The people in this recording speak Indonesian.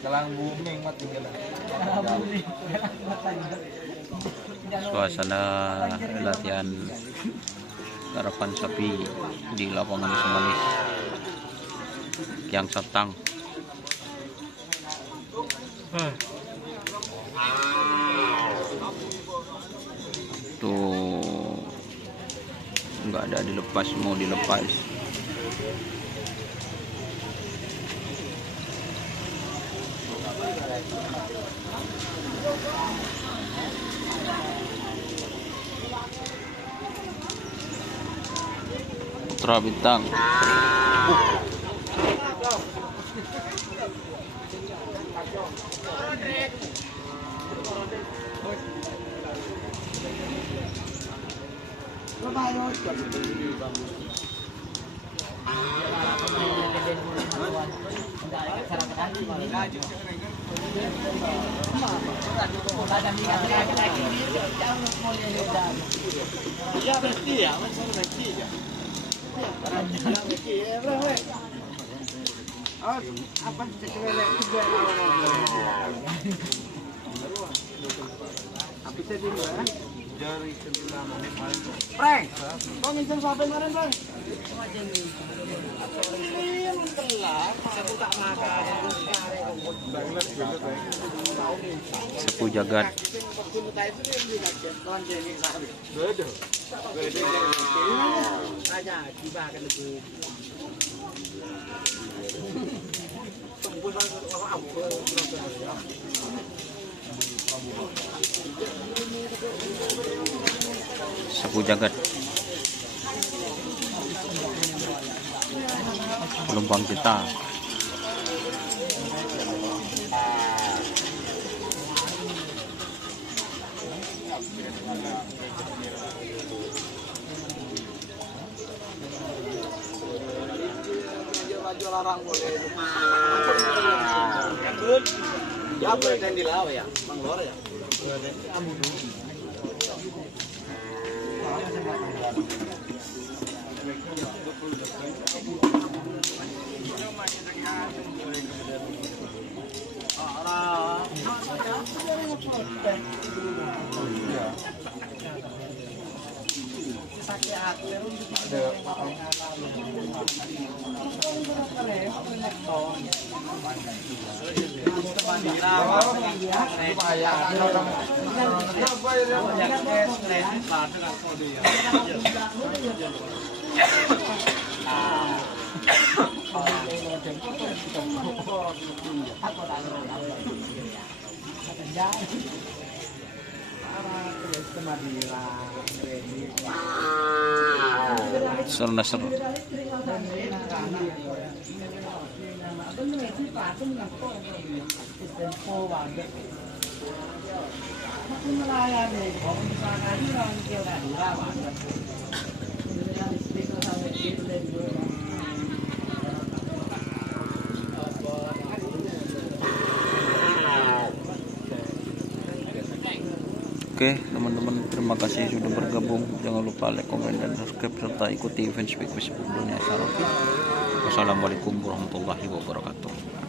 Kalang booming mati ka lang. Suasana latihan garapan sapi di lapangan Semanis Kiang Satang. Tuh nggak ada dilepas, mau dilepas. Putra Bintang. Frank, kau ngincer sampai kemarin, Frank? Sepu Jagat. Sepu Jagat. Penumpang kita. Ya boleh dan dilaw ya, Bang Lor ya. Seru. Oke teman-teman, terima kasih sudah bergabung. Jangan lupa like, komen, dan subscribe serta ikuti fanpage Facebook Dunia Sarapi. Wassalamualaikum warahmatullahi wabarakatuh.